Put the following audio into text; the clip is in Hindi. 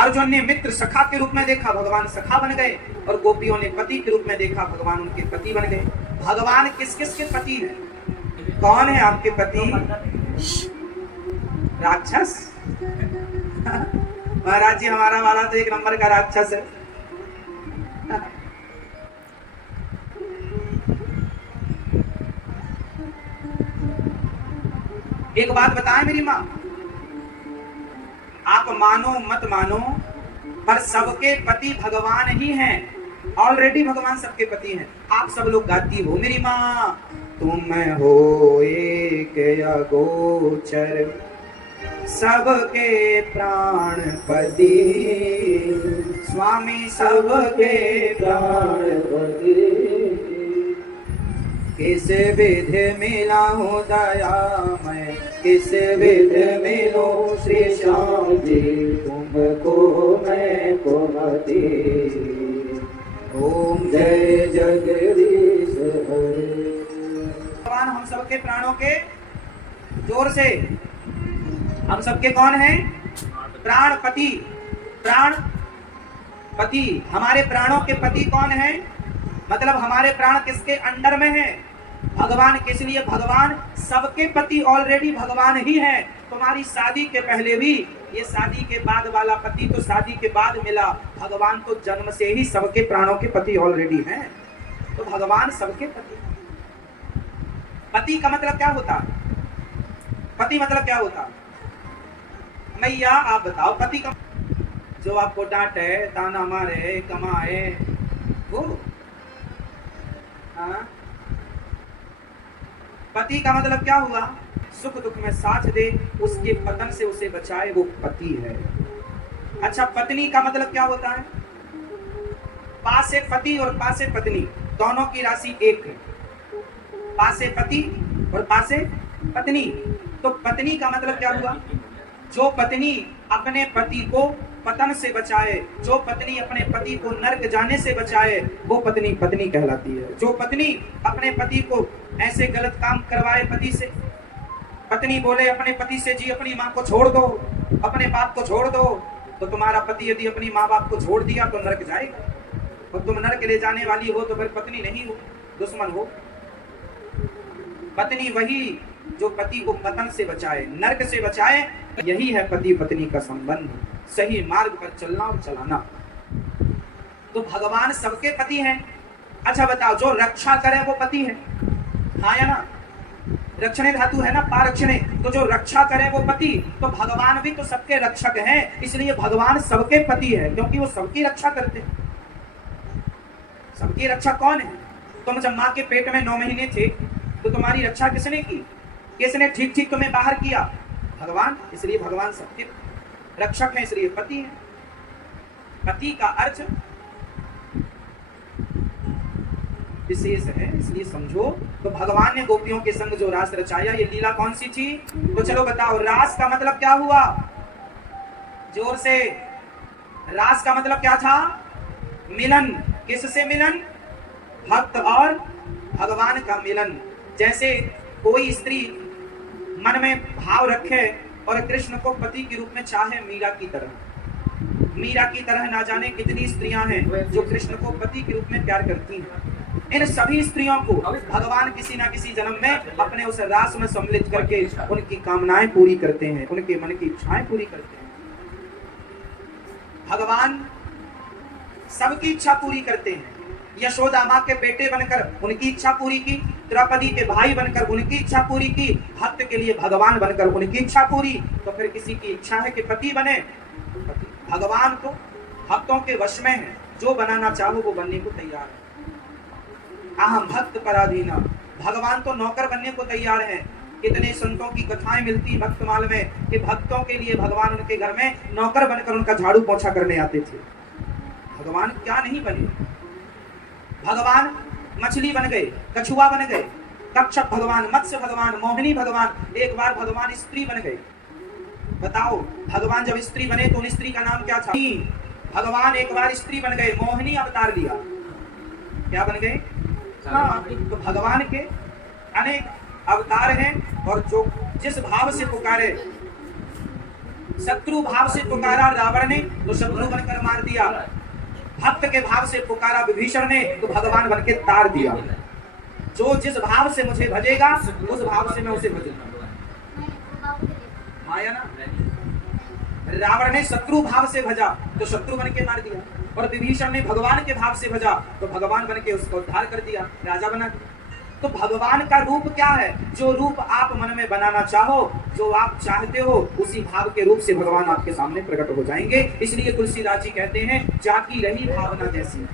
अर्जुन ने मित्र सखा के रूप में देखा, भगवान सखा बन गए, और गोपियों ने पति के रूप में देखा, भगवान उनके पति बन गए। भगवान किस किस के पति है? कौन है आपके पति? राक्षस? महाराज जी हमारा वाला तो एक नंबर का राक्षस है। एक बात बताएं मेरी माँ, आप मानो मत मानो, पर सबके पति भगवान ही हैं। ऑलरेडी भगवान सबके पति हैं। आप सब लोग गाती हो मेरी माँ, तुम हो एक अगोचर सबके प्राणपति, स्वामी सबके प्राणपति, किस विध मिला हूँ दया मैं, किस विध मिलो श्री श्याम जी, तुमको मैं कुमति। ओम जय जगदीश हरे। भगवान हम सबके प्राणों के, जोर से, हम सबके कौन हैं? प्राणपति। प्राणपति, हमारे प्राणों के पति कौन है? मतलब हमारे प्राण किसके अंडर में है? भगवान। किस लिए? भगवान सबके पति ऑलरेडी भगवान ही है। तुम्हारी शादी के पहले भी, ये शादी के बाद वाला पति तो शादी के बाद मिला, भगवान तो जन्म से ही सबके प्राणों के पति ऑलरेडी हैं। तो भगवान सबके पति। पति का मतलब क्या होता? पति मतलब क्या होता? मैया आप बताओ, पति का जो आपको डांटे, ताना मारे, कमाए, वो पति का मतलब क्या हुआ? सुख दुख में साथ दे, उसके पतन से उसे बचाए, वो पति है। अच्छा, पत्नी का मतलब क्या होता है? पासे पति और पासे पत्नी, दोनों की राशि एक है। पासे पति और पासे पत्नी। तो पत्नी का मतलब क्या हुआ? जो पत्नी अपने पति को पतन से बचाए, जो पत्नी अपने पति को नरक जाने से बचाए, वो पत्नी पत्नी कहलाती है। जो पत्नी अपने पति को ऐसे गलत काम करवाए, पति से, पत्नी बोले अपने पति से जी अपनी माँ को छोड़ दो, अपने बाप को छोड़ दो, तो तुम्हारा पति यदि अपनी माँ बाप को छोड़ दिया तो नरक जाएगा, और तुम नरक ले जाने वाली हो तो फिर पत्नी नहीं हो, दुश्मन हो। पत्नी वही जो पति को पतन से बचाए, नरक से बचाए, यही है पति पत्नी का संबंध, सही मार्ग पर चलना और चलाना। तो भगवान सबके पति हैं। अच्छा बताओ, जो रक्षा करे वो पति है, हाँ या ना? रक्षणे धातु है ना, पारक्षणे, तो जो रक्षा करे वो पति। तो भगवान भी तो सबके रक्षक हैं, इसलिए भगवान सबके पति है, क्योंकि वो सबकी रक्षा करते हैं। सबकी रक्षा कौन है? तुम जब माँ के पेट में 9 महीने थे तो तुम्हारी रक्षा किसने की? किसने ठीक ठीक तुम्हें बाहर किया? भगवान। इसलिए भगवान सबके रक्षक हैं, इसलिए पति है। पति का अर्थ विशेष है, इसलिए समझो। तो भगवान ने गोपियों के संग जो रास रचाया, ये लीला कौन सी थी? तो चलो बताओ, रास का मतलब क्या हुआ? जोर से, रास का मतलब क्या था? मिलन। किससे मिलन? भक्त और भगवान का मिलन। जैसे कोई स्त्री मन में भाव रखे और कृष्ण को पति के रूप में चाहे, मीरा की तरह। मीरा की तरह ना जाने कितनी स्त्रियां हैं जो कृष्ण को पति के रूप में प्यार करती हैं। इन सभी स्त्रियों को भगवान किसी ना किसी जन्म में अपने उस रास में सम्मिलित करके उनकी कामनाएं पूरी करते हैं, उनके मन की इच्छाएं पूरी करते हैं। भगवान सबकी इच्छा पूरी करते हैं। यशोदा माँ के बेटे बनकर उनकी इच्छा पूरी की, द्रौपदी के भाई बनकर उनकी इच्छा पूरी की, भक्त के लिए भगवान बनकर उनकी इच्छा पूरी। तो फिर किसी की इच्छा है कि पति बने? भगवान तो भक्तों के वश में है, जो बनाना चाहो वो बनने को तैयार है। अहम भक्त पराधीना, भगवान तो नौकर बनने को तैयार है। कितने संतों की कथाएं मिलती भक्तमाल में कि भक्तों के लिए भगवान उनके घर में नौकर बनकर उनका झाड़ू पोछा करने आते थे। भगवान क्या नहीं बने? भगवान मछली बन गए, कछुआ बन गए, तक्षक भगवान, मत्स्य भगवान, मोहिनी भगवान, एक बार भगवान स्त्री बन गए। बताओ, भगवान जब स्त्री बने तो उन स्त्री का नाम क्या था? भगवान एक बार स्त्री बन गए, मोहिनी अवतार लिया। क्या बन गए? हाँ, तो भगवान के अनेक अवतार हैं, और जो जिस भाव से पुकारे, शत्रु भाव से पुकारा रावण ने तो शत्रु बनकर मार दिया, भक्त के भाव से पुकारा विभीषण ने तो भगवान बनके तार दिया। जो जिस भाव से मुझे भजेगा उस भाव से मैं उसे भजूंगा। माया ना, रावण ने शत्रु भाव से भजा तो शत्रु बन के मार दिया, और विभीषण ने भगवान के भाव से भजा तो भगवान बन के उसको उद्धार कर दिया, राजा बना दिया। तो भगवान का रूप क्या है? जो रूप आप मन में बनाना चाहो, जो आप चाहते हो, उसी भाव के रूप से भगवान आपके सामने प्रकट हो जाएंगे। इसलिए तुलसीदास जी कहते हैं, जाकी रही भावना जैसी।